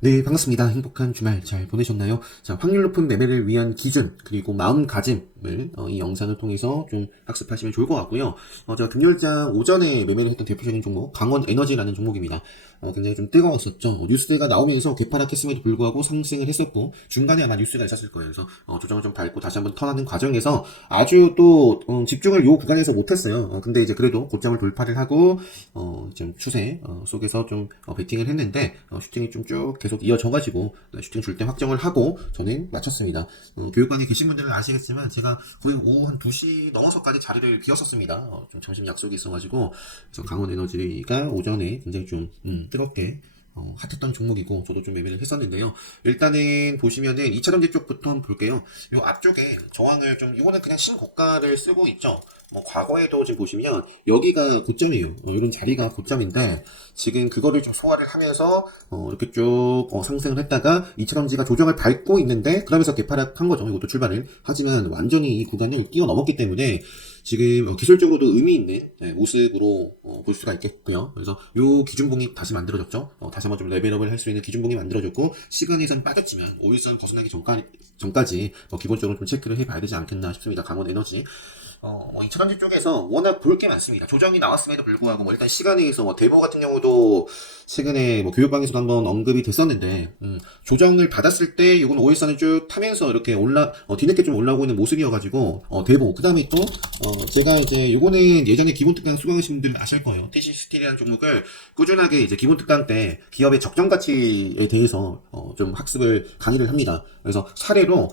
네, 반갑습니다. 행복한 주말 잘 보내셨나요? 자, 확률 높은 매매를 위한 기준, 그리고 마음가짐을 이 영상을 통해서 좀 학습하시면 좋을 것 같고요. 제가 금요일장 오전에 매매를 했던 대표적인 종목, 강원 에너지라는 종목입니다. 굉장히 좀 뜨거웠었죠. 뉴스가 나오면서 개파락했음에도 불구하고 상승을 했었고, 중간에 아마 뉴스가 있었을 거예요. 그래서 조정을 좀 밟고 다시 한번 턴하는 과정에서 아주 또 집중을 요 구간에서 못했어요. 근데 이제 그래도 고점을 돌파를 하고, 좀 추세 속에서 좀 베팅을 했는데, 슈팅이 좀 쭉 계속 이어져가지고 슈팅 줄 때 확정을 하고 저는 마쳤습니다. 교육관에 계신 분들은 아시겠지만 제가 거의 오후 한 2시 넘어서까지 자리를 비웠었습니다. 좀 점심 약속이 있어가지고. 그래서 강원 에너지가 오전에 굉장히 좀 뜨겁게 핫했던 종목이고 저도 좀 매매를 했었는데요. 일단은 보시면은 2차전지 쪽부터 한번 볼게요. 요 앞쪽에 저항을 좀, 이거는 그냥 신고가를 쓰고 있죠. 과거에도 지금 보시면 여기가 고점이에요. 이런 자리가 고점인데 지금 그거를 좀 소화를 하면서 이렇게 쭉 상승을 했다가 2차전지가 조정을 밟고 있는데 그러면서 개파락한 거죠. 이것도 출발을. 하지만 완전히 이 구간을 뛰어넘었기 때문에 지금 기술적으로도 의미 있는 모습으로 볼 수가 있겠고요. 그래서 요 기준봉이 다시 만들어졌죠. 다시 한번 좀 레벨업을 할 수 있는 기준봉이 만들어졌고 시간에선 빠졌지만 5일선 벗어나기 전까지 기본적으로 좀 체크를 해봐야 되지 않겠나 싶습니다. 강원 에너지. 2차전지 쪽에서 워낙 볼 게 많습니다. 조정이 나왔음에도 불구하고 일단 시간에 의해서 대보 같은 경우도 최근에 교육방에서도 한번 언급이 됐었는데 조정을 받았을 때 이건 5일선을 쭉 타면서 이렇게 뒤늦게 좀 올라오고 있는 모습이어가지고 대보 그 다음에 또 제가 이제 요거는 예전에 기본특강 수강하신 분들은 아실 거예요. TC스틸이라는 종목을 꾸준하게 이제 기본특강 때 기업의 적정 가치에 대해서 좀 학습을 강의를 합니다. 그래서 사례로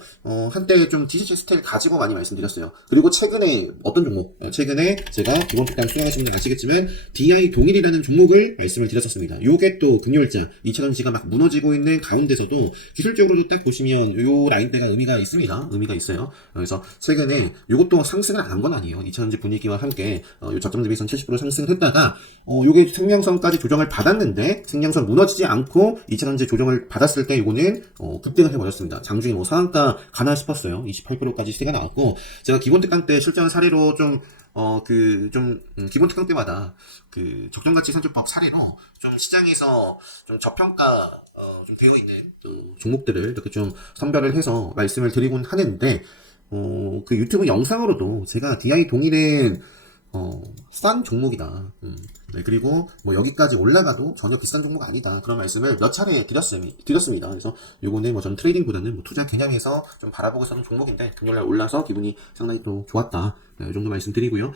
한때 좀 TC스틸 가지고 많이 말씀드렸어요. 그리고 최근에 어떤 종목? 최근에 제가 기본특강 수강하신 분들 아시겠지만 DI 동일이라는 종목을 말씀을 드렸었습니다. 요게 또 금요일장 2차전지가 막 무너지고 있는 가운데서도 기술적으로도 딱 보시면 요 라인대가 의미가 있습니다. 의미가 있어요. 그래서 최근에 요것도 상승을 안 한 건 아니에요. 2차전지 분위기와 함께 요 저점 대비선 70% 상승을 했다가 요게 생명선까지 조정을 받았는데 생명선 무너지지 않고 2차전지 조정을 받았을 때 요거는 급등을 해버렸습니다. 장중에 상한가 가나 싶었어요. 28%까지 시세가 나왔고 제가 기본특강 때 실전 사례로 기본 특강 때마다 적정가치 선택법 사례로 좀 시장에서 좀 저평가 좀 되어 있는 또 종목들을 이렇게 좀 선별을 해서 말씀을 드리곤 하는데 유튜브 영상으로도 제가 DI 동일은 싼 종목이다. 네, 그리고 여기까지 올라가도 전혀 비싼 종목 아니다. 그런 말씀을 몇 차례 드렸습니다. 그래서 요거는 저는 트레이딩보다는 투자 개념에서 좀 바라보고 있었던 종목인데 금요일날 올라서 기분이 상당히 또 좋았다. 네, 이 정도 말씀드리고요.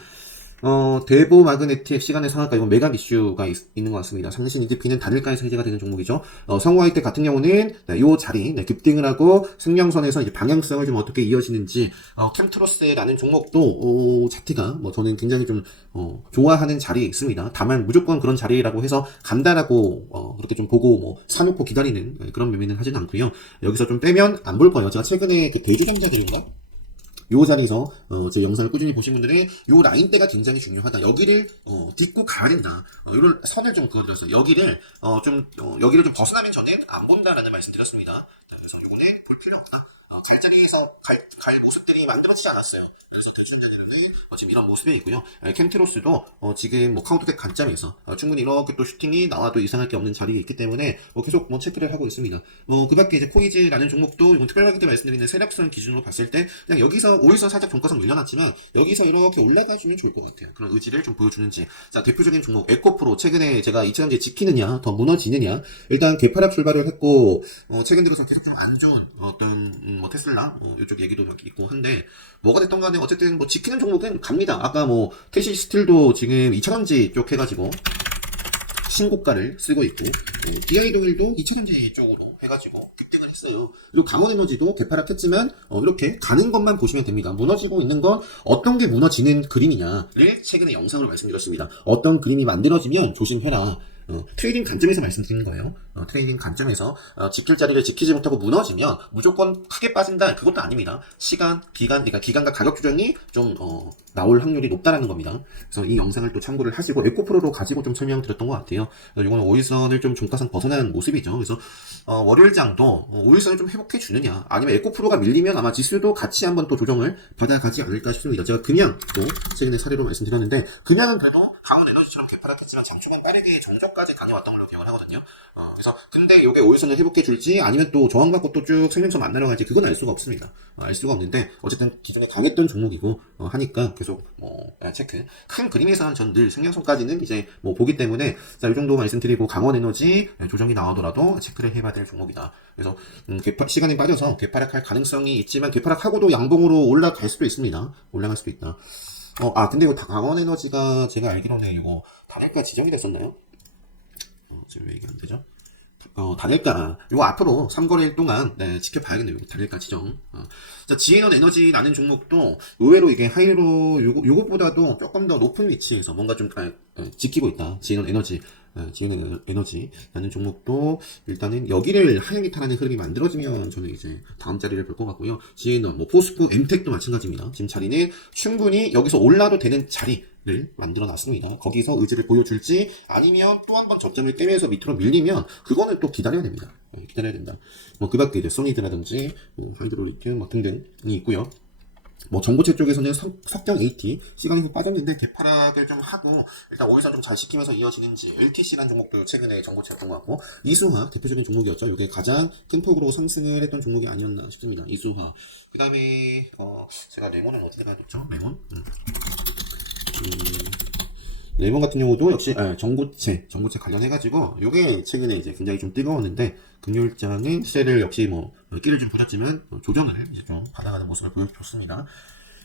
대보 마그네틱 시간의 상한가 이건 매각 이슈가 있는 것 같습니다. 상신 이드피는 단일가에서 해제가 되는 종목이죠. 성우하이텍 같은 경우는 요 자리 급등을 하고 승량선에서 이제 방향성을 좀 어떻게 이어지는지 캠트로스라는 종목도 자체가 저는 굉장히 좀 좋아하는 자리에 있습니다. 다만 무조건 그런 자리라고 해서 간다라고 그렇게 좀 보고 사놓고 기다리는 그런 매매는 하지는 않고요. 여기서 좀 빼면 안 볼 거예요. 제가 최근에 대주전자들인가 요 자리에서 제 영상을 꾸준히 보신 분들은 요 라인대가 굉장히 중요하다. 여기를 딛고 가야 된다. 요런 선을 좀 그어드렸어요. 여기를 좀 벗어나면 저는 안 본다라는 말씀 드렸습니다. 그래서 요거는 볼 필요 없다. 자리에서 갈 모습들이 만들어지지 않았어요. 그래서 대주전자들은 지금 이런 모습이 있고요. 캠트로스도 지금 카운터덱 관점에서 충분히 이렇게 또 슈팅이 나와도 이상할 게 없는 자리에 있기 때문에 계속 체크를 하고 있습니다. 그 밖에 이제 코이즈라는 종목도 이건 특별하게 때 말씀드리는 세력선 기준으로 봤을 때 그냥 여기서 5일선 살짝 종가상 밀려났지만 여기서 이렇게 올라가주면 좋을 것 같아요. 그런 의지를 좀 보여주는지. 자, 대표적인 종목 에코프로 최근에 제가 2차전지 지키느냐 더 무너지느냐 일단 개파락 출발을 했고 최근 들어서 계속 좀 안 좋은 어떤 테슬라 이쪽 얘기도 막 있고 한데 뭐가 됐던 간에 어쨌든 지키는 종목은 갑니다. 아까 테시 스틸도 지금 2차전지 쪽 해가지고 신고가를 쓰고 있고 DI 동일도 2차전지 쪽으로 해가지고 급등을 했어요. 그리고 강원 에너지도 개파락했지만 이렇게 가는 것만 보시면 됩니다. 무너지고 있는 건 어떤 게 무너지는 그림이냐를 최근에 영상으로 말씀드렸습니다. 어떤 그림이 만들어지면 조심해라. 트레이딩 관점에서 말씀드린 거예요. 트레이딩 관점에서 지킬 자리를 지키지 못하고 무너지면 무조건 크게 빠진다. 그것도 아닙니다. 그러니까 기간과 가격 조정이 좀 나올 확률이 높다라는 겁니다. 그래서 이 영상을 또 참고를 하시고 에코프로로 가지고 좀 설명드렸던 것 같아요. 이거는 5일선을 좀 종가상 벗어나는 모습이죠. 그래서 월요일장도 5일선을 좀 회복해 주느냐 아니면 에코프로가 밀리면 아마 지수도 같이 한번 또 조정을 받아가지 않을까 싶습니다. 제가 금양도 최근에 사례로 말씀드렸는데 금양은 그래도 강원 에너지처럼 개파락했지만 장초반 빠르게 정저까지 강해왔던 걸로 기억을 하거든요. 그래서 그래서 근데 이게 5일선을 회복해 줄지 아니면 또 저항받고 또 쭉 생명선 만나러 갈지 그건 알 수가 없습니다. 알 수가 없는데 어쨌든 기존에 강했던 종목이고 하니까 계속 체크. 큰 그림에서는 전 늘 생명선까지는 이제 뭐 보기 때문에 자, 이 정도 말씀드리고 강원에너지 조정이 나오더라도 체크를 해봐야 될 종목이다. 그래서 시간이 빠져서 개파락할 가능성이 있지만 개파락하고도 양봉으로 올라갈 수도 있습니다. 올라갈 수도 있다. 근데 이거 강원에너지가 제가 알기로는 이거 단일가 지정이 됐었나요? 지금 왜 이게 안 되죠? 단일가, 요거 앞으로 3거래일 동안, 네, 지켜봐야겠네요. 단일가 지정. 자, 지에넌 에너지라는 종목도 의외로 이게 하이로, 요것보다도 조금 더 높은 위치에서 뭔가 좀, 지키고 있다. 지에넌 에너지. 지에넌 에너지라는 종목도 일단은 여기를 하향이 타라는 흐름이 만들어지면 저는 이제 다음 자리를 볼 것 같고요. 지에넌, 뭐, 포스코, 엠텍도 마찬가지입니다. 지금 자리는 충분히 여기서 올라도 되는 자리. 를 만들어 놨습니다. 거기서 의지를 보여줄지 아니면 또 한 번 저점을 깨면서 밑으로 밀리면 그거는 또 기다려야 됩니다. 기다려야 된다. 뭐 그 밖에 이제 소니드라든지 하이드롤리크 뭐 등등이 있고요. 뭐 전고체 쪽에서는 석경 AT 시간이 좀 빠졌는데 개파락을 좀 하고 일단 5일선 좀 잘 시키면서 이어지는지 LTC라는 종목도 최근에 전고체였던 것 같고 이수화 대표적인 종목이었죠. 이게 가장 큰 폭으로 상승을 했던 종목이 아니었나 싶습니다. 이수화. 그 다음에 제가 레몬은 어디다가 뒀죠? 레몬? 레몬 같은 경우도 역시 전고체 관련해가지고 요게 최근에 이제 굉장히 좀 뜨거웠는데 금요일장은 시세를 역시 뭐 끼를 좀 부렸지만 조정을 이제 좀 받아가는 모습을 보여줬습니다.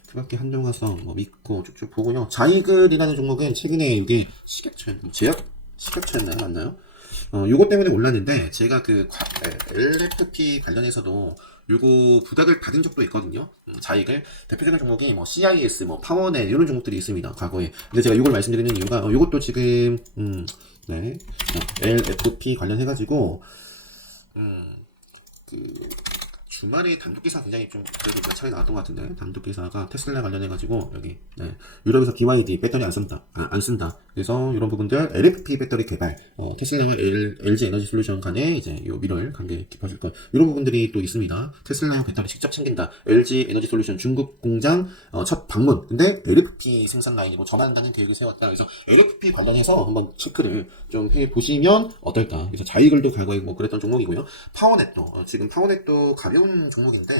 그밖에 한정화성 뭐 믿고 쭉쭉 보고요. 자이글이라는 종목은 최근에 이게 식약처였나요? 맞나요? 요거 때문에 올랐는데 제가 LFP 관련해서도 요거 부탁을 받은 적도 있거든요. 자이글 대표적인 종목이 뭐 CIS, 뭐 파워넷 이런 종목들이 있습니다. 과거에. 근데 제가 요걸 말씀드리는 이유가 요것도 지금 LFP 관련해가지고 주말에 단독기사 굉장히 좀 그래도 몇 차례 나왔던 것 같은데 단독기사가 테슬라 관련해가지고 여기 유럽에서 BYD 배터리 안 쓴다. 그래서 이런 부분들 LFP 배터리 개발 테슬라와 LG 에너지 솔루션 간에 이제 요 미럴 관계 깊어질 것 이런 부분들이 또 있습니다. 테슬라 배터리 직접 챙긴다. LG 에너지 솔루션 중국 공장 첫 방문. 근데 LFP 생산 라인으로 전환한다는 계획을 세웠다. 그래서 LFP 관련해서 한번 체크를 좀 해보시면 어떨까. 그래서 자이글도 과거에 뭐 그랬던 종목이고요. 파워넷도 지금 파워넷도 가벼운 종목인데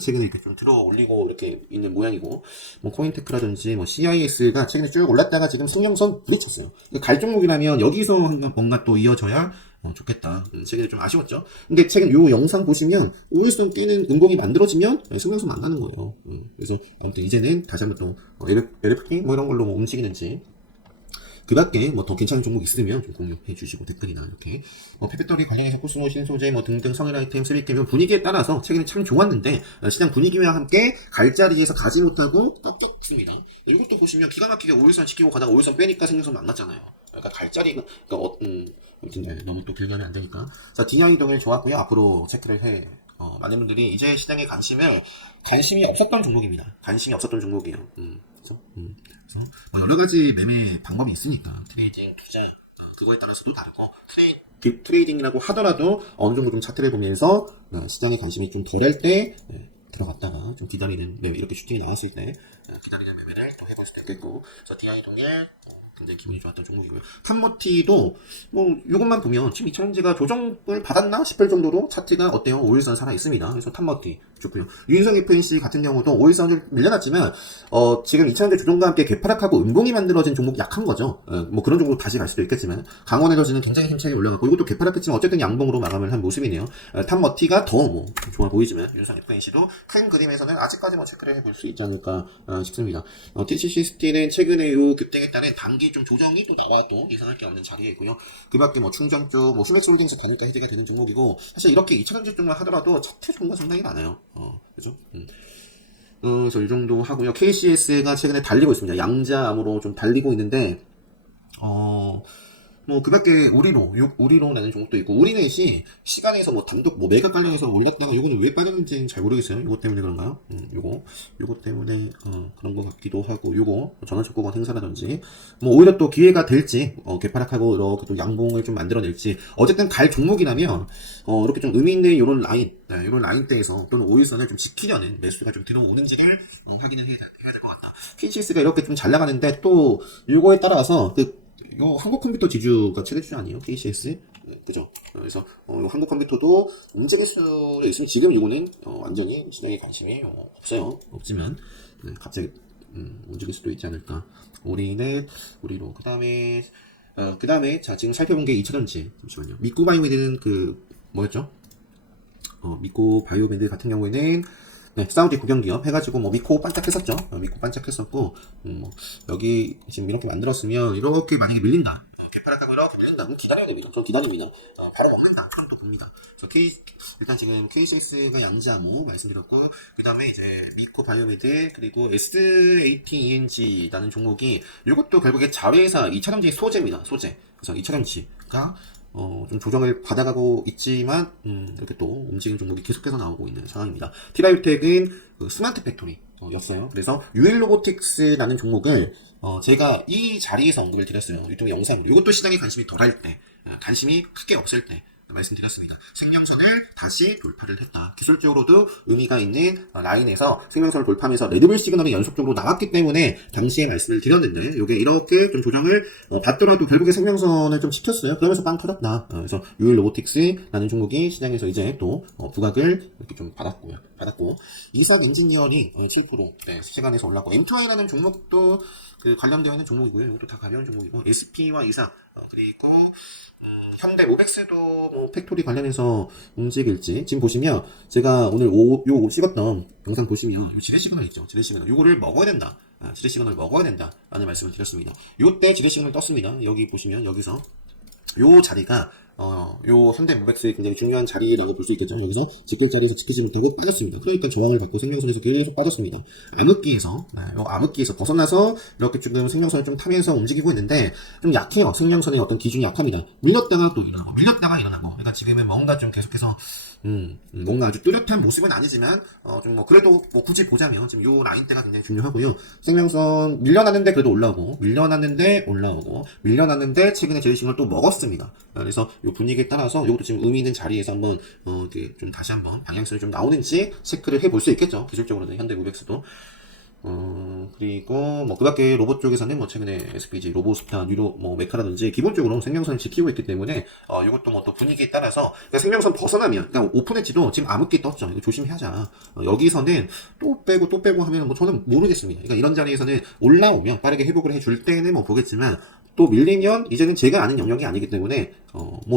최근에 이렇게 좀 들어 올리고 이렇게 있는 모양이고 뭐 코인테크라든지 뭐 CIS가 최근에 쭉 올랐다가 지금 승용선 부딪혔어요. 갈 종목이라면 여기서 뭔가 또 이어져야 좋겠다. 최근에 좀 아쉬웠죠. 근데 최근 요 영상 보시면 우일선 깨는 운동이 만들어지면 승용선 만나는 거예요. 그래서 아무튼 이제는 다시 한번 또 LFP 뭐 이런 걸로 뭐 움직이는지 그 밖에 뭐 더 괜찮은 종목 있으면 좀 공유해 주시고 댓글이나 이렇게 폐배터리 관련해서 코스모 신소재 뭐 등등 성일 아이템 3K 분위기에 따라서 최근에 참 좋았는데 시장 분위기와 함께 갈 자리에서 가지 못하고 꺾였습니다. 이것도 보시면 기가 막히게 5일선 시키고 가다가 5일선 빼니까 생겨서 만났잖아요. 그러니까 갈 자리가 너무 또 길게 하면 안 되니까. 자, DI 동일 좋았고요. 앞으로 체크를 해. 많은 분들이 이제 시장에 관심이 없었던 종목입니다. 관심이 없었던 종목이에요. 그래서 뭐 여러 가지 매매 방법이 있으니까 트레이딩, 투자 그거에 따라서도 다르고 트레이딩이라고 하더라도 어느 정도 좀 차트를 보면서 시장에 관심이 좀 덜할 때 들어갔다가 좀 기다리는 매매 이렇게 슈팅이 나왔을 때 기다리는 매매를 또 해볼 수도 있겠고 그래서 DI 동일 굉장히 기분이 좋았던 종목이고요. 탐모티도 뭐 이것만 보면 지금 2차전지가 조정을 받았나 싶을 정도로 차트가 어때요? 5일선 살아 있습니다. 그래서 탐모티 좋고요. 윤성 FNC 같은 경우도 5일선을 밀려났지만 지금 2차전지 조정과 함께 개파락하고 음봉이 만들어진 종목이 약한 거죠. 뭐 그런 종목으로 다시 갈 수도 있겠지만 강원에너지는 굉장히 힘차게 올라가고 이것도 개파락했지만 어쨌든 양봉으로 마감을 한 모습이네요. 탐모티가 더 뭐 좋아 보이지만 윤성 FNC도 큰 그림에서는 아직까지 뭐 체크를 해볼 수 있지 않을까 싶습니다. TCC 스틸은 최근에 요 급등에 따른 단기 좀 조정이 또 나와도 예상할 게 없는 자리에 있고요. 그 밖에 뭐 충전 쪽, 뭐 수맥솔딩스 단일가 해제가 되는 종목이고, 사실 이렇게 2차전지 쪽만 하더라도 차트 종류가 상당히 많아요. 그죠? 그래서 이 정도 하고요. KCS가 최근에 달리고 있습니다. 양자암으로 좀 달리고 있는데, 뭐, 그 밖에 우리로라는 종목도 있고, 우리넷이 시간에서 뭐 단독, 뭐 매각 관련해서 올랐다가 요거는 왜 빠졌는지는 잘 모르겠어요. 요거 때문에 그런가요? 요거 때문에, 그런 것 같기도 하고, 요거, 전환적고건 행사라든지, 뭐 오히려 또 기회가 될지, 개파락하고 이렇게 또 양봉을 좀 만들어낼지, 어쨌든 갈 종목이라면, 이렇게 좀 의미 있는 요런 라인대에서 또는 5일선을 좀 지키려는 매수가 좀 들어오는지를 확인을 해야 될 것 같다. KCS가 이렇게 좀 잘 나가는데 또, 요거에 따라서, 요 한국컴퓨터 지주가 최대 주주 아니에요? KCS? 그죠? 그래서 한국 컴퓨터도 움직일 수 있으면 지금 이거는 완전히 시장에 관심이 없어요. 없지만 갑자기 움직일 수도 있지 않을까. 우리로 그 다음에 자 지금 살펴본 게 2차전지. 잠시만요. 미쿠 바이오메드는 뭐였죠? 미코 바이오밴드 같은 경우에는 사우디 국영기업 해가지고 미코 반짝했었죠. 미코 반짝했었고 여기 지금 이렇게 만들었으면 이렇게 만약에 밀린다. 개파락하고 이렇게 밀린다. 그럼 기다려야 됩니다. 저 기다립니다. 바로 먹겠다. 또 봅니다. 일단 지금 KCS가 양지암호 말씀드렸고 그 다음에 이제 미코 바이오메드 그리고 S80ENG라는 종목이 이것도 결국에 자회사 2차전지 소재입니다. 소재. 그래서 2차전지가 좀 조정을 받아가고 있지만, 이렇게 또 움직이는 종목이 계속해서 나오고 있는 상황입니다. 티라유텍은 스마트 팩토리, 였어요. 그래서 유일로보틱스라는 종목을, 제가 이 자리에서 언급을 드렸어요. 유튜브 영상으로. 이것도 시장에 관심이 덜할 때, 관심이 크게 없을 때, 말씀드렸습니다. 생명선을 다시 돌파를 했다. 기술적으로도 의미가 있는 라인에서 생명선을 돌파하면서 레드불 시그널이 연속적으로 나왔기 때문에 당시에 말씀을 드렸는데 이게 이렇게 좀 조정을 받더라도 결국에 생명선을 좀 지켰어요. 그러면서 빵 터졌다. 그래서 유일로보틱스라는 종목이 시장에서 이제 또 부각을 이렇게 좀 받았고 이삭 엔지니어링 7% 시간에서 올랐고 M2I라는 종목도 관련되어 있는 종목이고요. 이것도 다 관련 종목이고 SP와 이삭 그리고 현대 오벡스도 팩토리 관련해서 움직일지 지금 보시면 제가 오늘 요 찍었던 영상 보시면 요 지뢰 시그널 있죠. 지뢰 시그널 요거를 먹어야 된다. 지뢰 시그널을 먹어야 된다 라는 말씀을 드렸습니다. 요때 지뢰 시그널 떴습니다. 여기 보시면 여기서 요 자리가 요 현대 모백스의 굉장히 중요한 자리라고 볼 수 있겠죠. 여기서 지킬 자리에서 지키지 못하고 빠졌습니다. 그러니까 저항을 받고 생명선에서 계속 빠졌습니다. 암흑기에서 벗어나서 이렇게 지금 생명선을 좀 타면서 움직이고 있는데 좀 약해요. 생명선의 어떤 기준이 약합니다. 밀렸다가 또 일어나고 그러니까 지금은 뭔가 좀 계속해서 뭔가 아주 뚜렷한 모습은 아니지만 그래도 굳이 보자면 지금 요 라인대가 굉장히 중요하고요. 생명선 밀려났는데 그래도 올라오고 밀려났는데 최근에 제이싱을 또 먹었습니다. 그래서 요 분위기에 따라서 이것도 지금 의미 있는 자리에서 한번 이렇게 좀 다시 한번 방향성이 좀 나오는지 체크를 해볼 수 있겠죠. 기술적으로는 현대무백스도. 그리고 그 밖에 로봇 쪽에서는 최근에 SPG, 로보스타, 뉴로, 메카라든지 기본적으로 생명선을 지키고 있기 때문에 이것도 또 분위기에 따라서 그러니까 생명선 벗어나면 그러니까 오픈엣지도 지금 암흑기 떴죠. 이거 조심하자. 여기서는 또 빼고 하면 저는 모르겠습니다. 그러니까 이런 자리에서는 올라오면 빠르게 회복을 해줄 때는 보겠지만 또 밀리면 이제는 제가 아는 영역이 아니기 때문에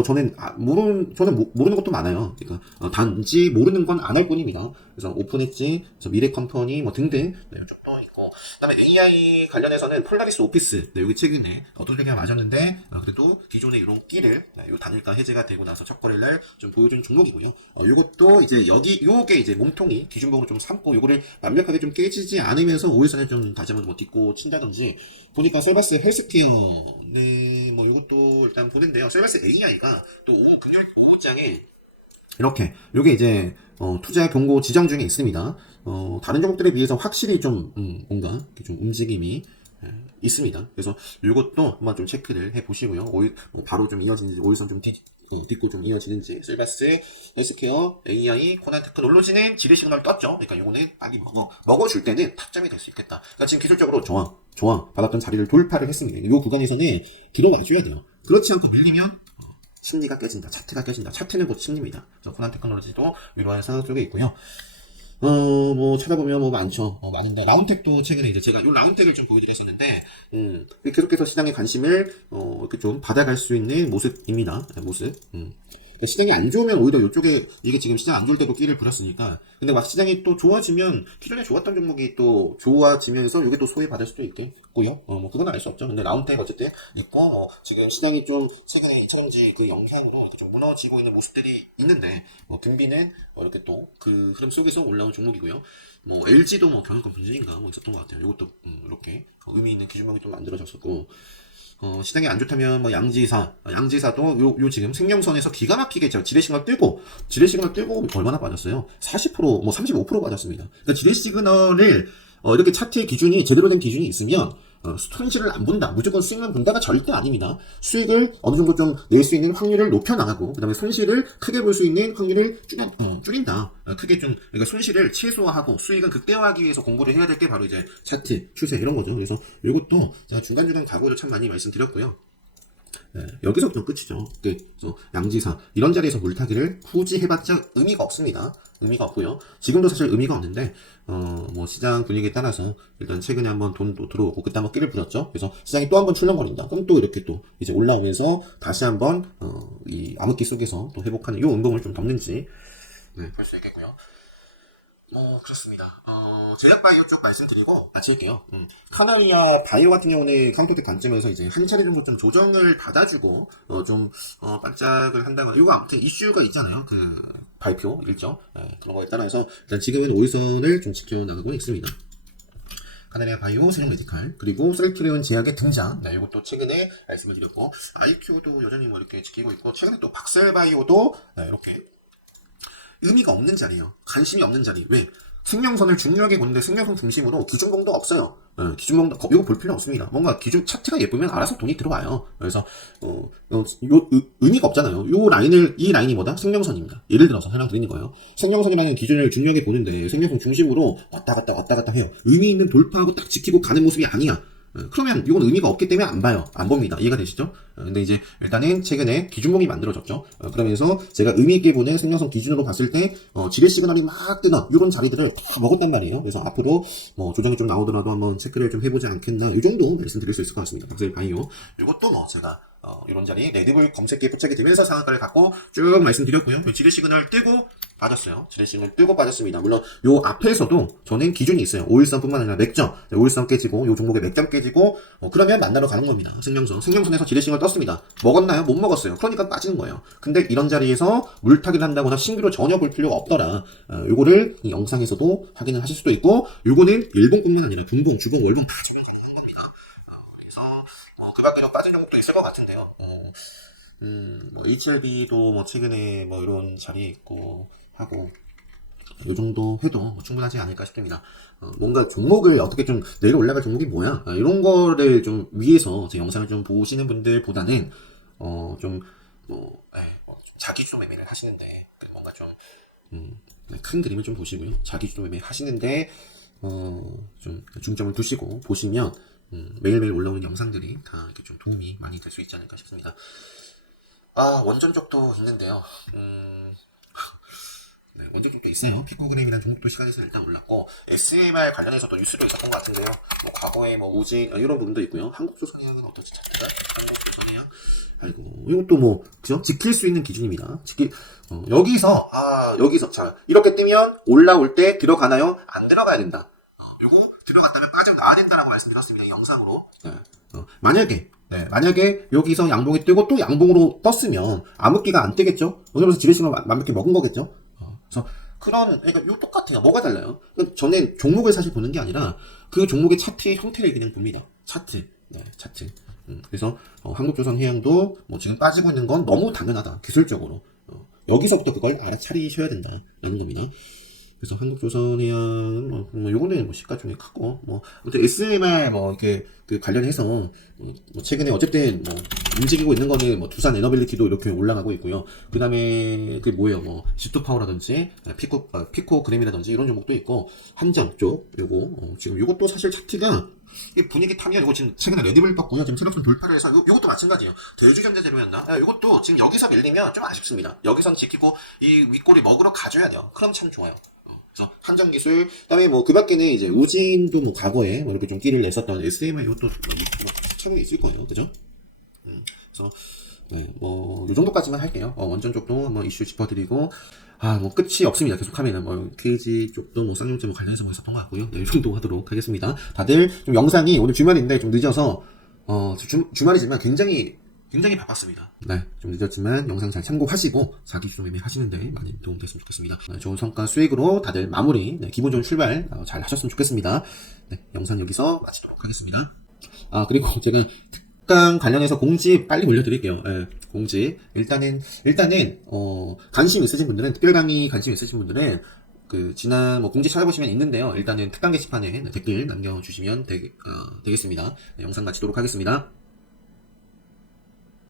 저는 모르는 것도 많아요. 그러니까 단지 모르는 건 안 할 뿐입니다. 그래서 오픈엣지, 미래컴퍼니 등등 쭉 떠 있고 그다음에 AI 관련해서는 폴라리스 오피스 여기 최근에 어떻게 맞았는데 그래도 기존의 이런 끼를 요 단일가 해제가 되고 나서 첫 거래를 좀 보여준 종목이고요. 요것도 이제 요게 이제 몸통이 기준봉으로 좀 삼고 요거를 완벽하게 좀 깨지지 않으면서 5일선을 좀 다시 한번 딛고 친다든지 보니까 셀바스 헬스케어 요것도 일단 보는데요. 셀바스 AI가 또 오후장에 이렇게 요게 이제 투자 경고 지정 중에 있습니다. 다른 종목들에 비해서 확실히 좀 뭔가 좀 움직임이 있습니다. 그래서 이것도 한번 좀 체크를 해 보시고요. 바로 좀 이어지는지 5일선 좀 딛고 좀 이어지는지 셀바스, 헬스케어, AI, 코난 테크놀로지는 지뢰 시그널 떴죠. 그러니까 요거는 빨리 먹어줄 때는 타점이 될 수 있겠다. 그러니까 지금 기술적으로 저항 받았던 자리를 돌파를 했습니다. 이 구간에서는 들어와줘야 돼요. 그렇지 않고 밀리면 심리가 깨진다. 차트가 깨진다. 차트는 곧 심리입니다. 그래서 코난 테크놀로지도 이러한 상황 속에 있고요. 찾아보면 많죠. 많은데, 라운텍도 최근에 이제 제가 이 라운텍을 좀 보여드렸었는데, 계속해서 시장의 관심을, 이렇게 좀 받아갈 수 있는 모습입니다. 모습. 시장이 안 좋으면 오히려 이쪽에 이게 지금 시장 안 좋을 때도 끼를 부렸으니까 근데 막 시장이 또 좋아지면 기존에 좋았던 종목이 또 좋아지면서 이게 또 소외받을 수도 있겠고요. 그건 알 수 없죠. 근데 라운텍 어쨌든 있고 지금 시장이 좀 최근에 이차전지 영향으로 이렇게 좀 무너지고 있는 모습들이 있는데 금비는 이렇게 또 그 흐름 속에서 올라온 종목이고요. LG도 경영권 분진인가 있었던 것 같아요. 이것도 이렇게 의미 있는 기준망이 좀 만들어졌었고 시장이 안 좋다면 양지사도 요 지금 생명선에서 기가 막히게 지뢰 시그널 뜨고 얼마나 빠졌어요? 40% 35% 빠졌습니다. 그러니까 지뢰 시그널을 이렇게 차트의 기준이 제대로 된 기준이 있으면 손실을 안 본다. 무조건 수익만 본다가 절대 아닙니다. 수익을 어느 정도 좀 낼 수 있는 확률을 높여 나가고, 그 다음에 손실을 크게 볼 수 있는 확률을 줄인다. 그러니까 손실을 최소화하고 수익을 극대화하기 위해서 공부를 해야 될 게 바로 이제 차트, 추세 이런 거죠. 그래서 이것도 제가 중간중간 각오를 참 많이 말씀드렸고요. 여기서부터 끝이죠. 그래서 양지사 이런 자리에서 물타기를 굳이 해봤자 의미가 없습니다. 의미가 없고요. 지금도 사실 의미가 없는데 뭐 시장 분위기에 따라서 일단 최근에 한번 돈도 들어오고 그때 한번 끼를 부렸죠. 그래서 시장이 또 한번 출렁거린다. 그럼 또 이렇게 또 이제 올라오면서 다시 한번 이 암흑기 속에서 또 회복하는 이 운동을 좀 덮는지 볼 수 있겠고요. 그렇습니다. 제약바이오 쪽 말씀드리고 마칠게요. 카나리아 바이오 같은 경우는 카운터텍 관점에서 이제 한 차례 정도 좀 조정을 받아주고, 반짝을 한다거나, 이거 아무튼 이슈가 있잖아요. 그 발표 일정. 그런 거에 따라서, 일단 지금은 5일선을 좀 지켜나가고 있습니다. 카나리아 바이오, 세종 메디칼, 그리고 셀트리온 제약의 등장. 이것도 최근에 말씀을 드렸고, 아이큐도 여전히 뭐 이렇게 지키고 있고, 최근에 또 박셀바이오도 이렇게 의미가 없는 자리예요. 관심이 없는 자리. 왜? 생명선을 중요하게 보는데 생명선 중심으로 기준봉도 없어요. 기준봉도 이거 볼 필요 없습니다. 뭔가 기준 차트가 예쁘면 알아서 돈이 들어와요. 그래서 의미가 없잖아요. 이 라인이 뭐다? 생명선입니다. 예를 들어서 하나 드리는 거예요. 생명선이라는 기준을 중요하게 보는데 생명선 중심으로 왔다 갔다 해요. 의미 있는 돌파하고 딱 지키고 가는 모습이 아니야. 그러면 이건 의미가 없기 때문에 안 봐요. 안 봅니다. 이해가 되시죠? 근데 이제 일단은 최근에 기준봉이 만들어졌죠. 그러면서 제가 의미 있게 보는 생명선 기준으로 봤을 때 지뢰 시그널이 막 뜨나 이런 자리들을 다 먹었단 말이에요. 그래서 앞으로 뭐 조정이 좀 나오더라도 한번 체크를 좀 해보지 않겠나 이 정도 말씀드릴 수 있을 것 같습니다. 박셀 바이오. 이것도 뭐 제가 이런 자리 레드불 검색기에 포착이 되면서 상한가를 갖고 쭉 말씀드렸고요. 지뢰 시그널 뜨고 빠졌어요. 지뢰 시그널 뜨고 빠졌습니다. 물론 요 앞에서도 저는 기준이 있어요. 5일선뿐만 아니라 맥점, 5일선 깨지고 요 종목의 맥점 깨지고 그러면 만나러 가는 겁니다. 생명선에서 지뢰 시그널 떴습니다. 먹었나요? 못 먹었어요. 그러니까 빠지는 거예요. 근데 이런 자리에서 물타기를 한다거나 신규로 전혀 볼 필요가 없더라. 요거를 이 영상에서도 확인을 하실 수도 있고 요거는 일봉뿐만 아니라 분봉, 주봉, 월봉 다 적용 가능한 겁니다. 그래서 그 밖에도 빠진 종목도 있을 것 같은데요. 뭐 HLB도 뭐 최근에 뭐 이런 자리에 있고 하고 이 정도 해도 뭐 충분하지 않을까 싶습니다. 뭔가 종목을 어떻게 좀 내려 올라갈 종목이 뭐야? 이런 거를 좀 위해서 제 영상을 좀 보시는 분들보다는 좀 자기 주도 매매를 하시는데 뭔가 좀 큰 그림을 좀 보시고요. 자기 주도 매매 하시는데 좀 중점을 두시고 보시면 매일매일 올라오는 영상들이 다 이렇게 좀 도움이 많이 될 수 있지 않을까 싶습니다. 원전 쪽도 있는데요. 원전 쪽도 있어요. 피코그램이라는 종목도 시간에서 일단 올랐고, SMR 관련해서도 뉴스도 있었던 것 같은데요. 뭐 과거에 뭐 우진 이런 부분도 있고요. 한국조선해양은 어떨지 찾다가 한국조선해양. 아이고 이것도 뭐 그죠? 지킬 수 있는 기준입니다. 여기서 자 이렇게 뜨면 올라올 때 들어가나요? 안 들어가야 된다. 요거 들어갔다면 빠져나와야 된다라고 말씀드렸습니다. 영상으로. 만약에 여기서 양봉이 뜨고 또 양봉으로 떴으면 암흑기가 안 뜨겠죠? 왜냐면 지뢰 시그널 완벽히 먹은 거겠죠? 그래서 그러니까 요 똑같아요. 뭐가 달라요? 저는 종목을 사실 보는 게 아니라 그 종목의 차트의 형태를 그냥 봅니다. 차트. 그래서 한국조선해양도 뭐 지금 빠지고 있는 건 너무 당연하다. 기술적으로. 여기서부터 그걸 알아차리셔야 된다라는 겁니다. 그래서 한국조선해양은 뭐 요거는 뭐 시가총액 크고 아무튼 SMR 이렇게 그 관련해서 뭐 최근에 어쨌든 움직이고 있는 거는 두산 에너빌리티도 이렇게 올라가고 있고요. 그다음에 그게 뭐예요? 시토파워라든지 피코그램이라든지 이런 종목도 있고 한전 쪽 요거 지금 요것도 사실 차트가 이 분위기 타면 이거 지금 최근에 레드불 떴고요. 지금 체력선 돌파를 해서 요것도 마찬가지예요. 대주전자재료였나? 요것도 지금 여기서 밀리면 좀 아쉽습니다. 여기선 지키고 이 윗골이 먹으러 가줘야 돼요. 그럼 참 좋아요. 그래서 한정기술, 그다음에 그 밖에는 이제 우진도 과거에 이렇게 좀 끼를 냈었던 SMI 이것도 추천이 있을 거예요, 그죠? 그래서 요 정도까지만 할게요. 원전 쪽도 이슈 짚어드리고, 끝이 없습니다. 계속하면은 KG 쪽도 쌍용점 관련해서 있었던 것 같고요. 이 정도 하도록 하겠습니다. 다들 좀 영상이 오늘 주말인데 좀 늦어서 주말이지만 굉장히 바빴습니다. 좀 늦었지만 영상 잘 참고하시고 자기 주도 매매 하시는데 많이 도움됐으면 좋겠습니다. 좋은 성과 수익으로 다들 마무리, 기분 좋은 출발 잘 하셨으면 좋겠습니다. 영상 여기서 마치도록 하겠습니다. 그리고 제가 특강 관련해서 공지 빨리 올려드릴게요. 공지. 일단은 관심 있으신 분들은, 특별 강의 관심 있으신 분들은 지난 공지 찾아보시면 있는데요. 일단은 특강 게시판에 댓글 남겨주시면 되겠습니다. 영상 마치도록 하겠습니다.